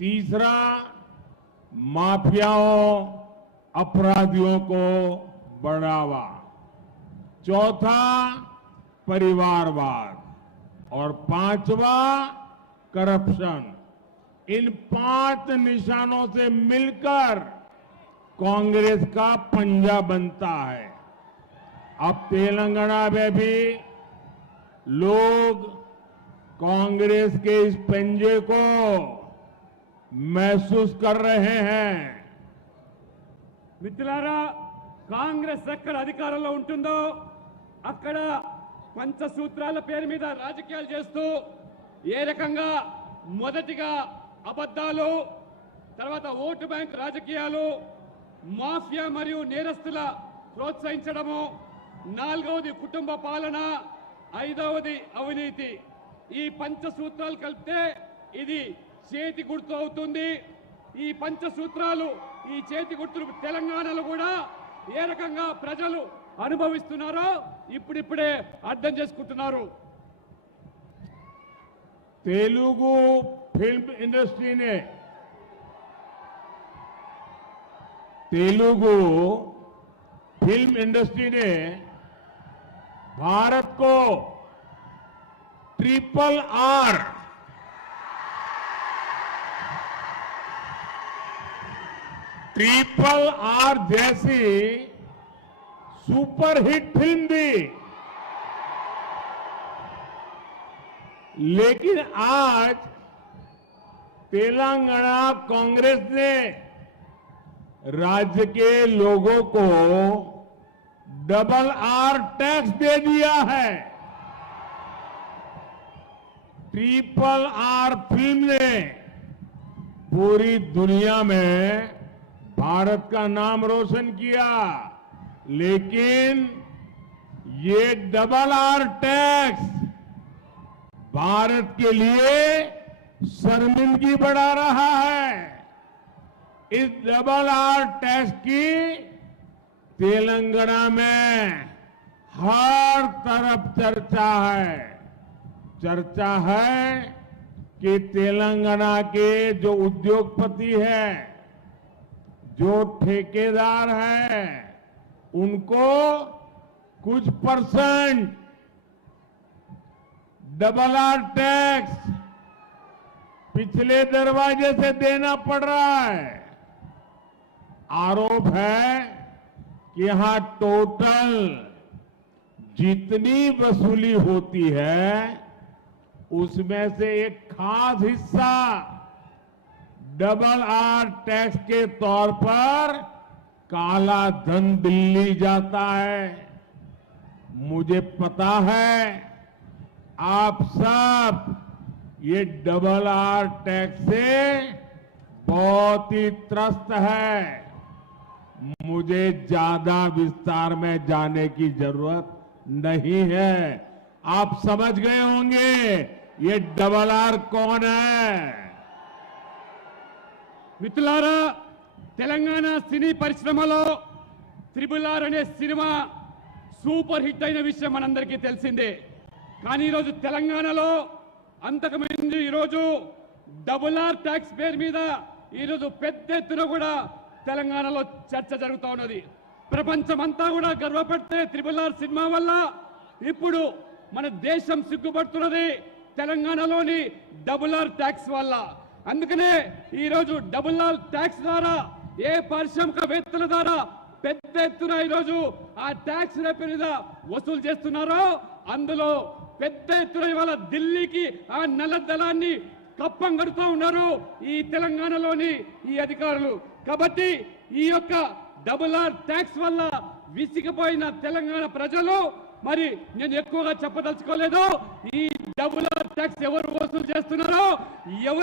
तीसरा, माफियाओं अपराधियों को बढ़ावा। चौथा, परिवारवाद। और पांचवा, करप्शन। इन 5 निशानों से मिलकर कांग्रेस का पंजा बनता है। अब तेलंगाना में भी लोग कांग्रेस के इस पंजे को महसूस कर रहे हैं। మిత్రులారా, కాంగ్రెస్ ఎక్కడ అధికారంలో ఉంటుందో అక్కడ పంచసూత్రాల పేరు మీద రాజకీయాలు చేస్తూ ఏ రకంగా మొదటిగా అబద్ధాలు, తర్వాత ఓటు బ్యాంక్ రాజకీయాలు, మాఫియా మరియు నేరస్తుల ప్రోత్సహించడము, 4వది కుటుంబ పాలన, 5వది అవినీతి. ఈ పంచసూత్రాలు కలిపితే ఇది చేతి గుర్తు అవుతుంది. ఈ పంచసూత్రాలు, ఈ చేతి గుర్తులు తెలంగాణలో కూడా ఏ రకంగా ప్రజలు అనుభవిస్తున్నారో ఇప్పుడిప్పుడే అర్థం చేసుకుంటున్నారు. तेलुगु फिल्म इंडस्ट्री ने भारत को ट्रिपल आर जैसी सुपरहिट फिल्म दी। लेकिन आज तेलंगाना कांग्रेस ने राज्य के लोगों को डबल आर टैक्स दे दिया है। ट्रिपल आर फिल्म ने पूरी दुनिया में भारत का नाम रोशन किया, लेकिन ये डबल आर टैक्स भारत के लिए शर्मिंदगी बढ़ा रहा है। इस डबल आर टैक्स की तेलंगाना में हर तरफ चर्चा है कि तेलंगाना के जो उद्योगपति हैं, जो ठेकेदार हैं, उनको कुछ परसेंट डबल आर टैक्स पिछले दरवाजे से देना पड़ रहा है। आरोप है कि यहां टोटल जितनी वसूली होती है उसमें से एक खास हिस्सा डबल आर टैक्स के तौर पर काला धन दिल्ली जाता है। मुझे पता है आप सब ये डबल आर टैक्स से बहुत ही त्रस्त है। मुझे ज्यादा विस्तार में जाने की जरूरत नहीं है। आप समझ गए होंगे ये डबल आर कौन है। మిత్రులారా, తెలంగాణ సినీ పరిశ్రమలో త్రిబుల్ ఆర్ అనే సినిమా సూపర్ హిట్ అయిన విషయం మనందరికీ తెలిసిందే. కానీ ఈరోజు తెలంగాణలో అంతకుముందు ఈరోజు డబుల్ ఆర్ ట్యాక్స్ పేరు మీద ఈరోజు పెద్ద ఎత్తున కూడా తెలంగాణలో చర్చ జరుగుతూ ఉన్నది. ప్రపంచమంతా కూడా గర్వపడితే త్రిబుల్ ఆర్ సినిమా వల్ల ఇప్పుడు మన దేశం సిగ్గుపడుతున్నది తెలంగాణలోని డబుల్ ఆర్ ట్యాక్స్ వల్ల. అందుకనే ఈరోజు డబుల్ ఆర్ ట్యాక్స్ ద్వారా ఏ పారిశ్రామికవేత్తల ద్వారా పెద్ద ఎత్తున ఈరోజు ఆ ట్యాక్స్ మీద వసూలు చేస్తున్నారో అందులో పెద్ద ఎత్తున ఇవాళ ఢిల్లీకి ఆ నల్ల దళాన్ని కప్పం కడుతూ ఉన్నారు ఈ తెలంగాణలోని ఈ అధికారులు. కాబట్టి ఈ యొక్క డబుల్ ఆర్ ట్యాక్స్ వల్ల విసిగిపోయిన తెలంగాణ ప్రజలు, మరి నేను ఎక్కువగా చెప్పదలుచుకోలేదు, ఈ డబుల్ ఆర్ ట్యాక్స్ ఎవరు వసూలు చేస్తున్నారో, ఎవరు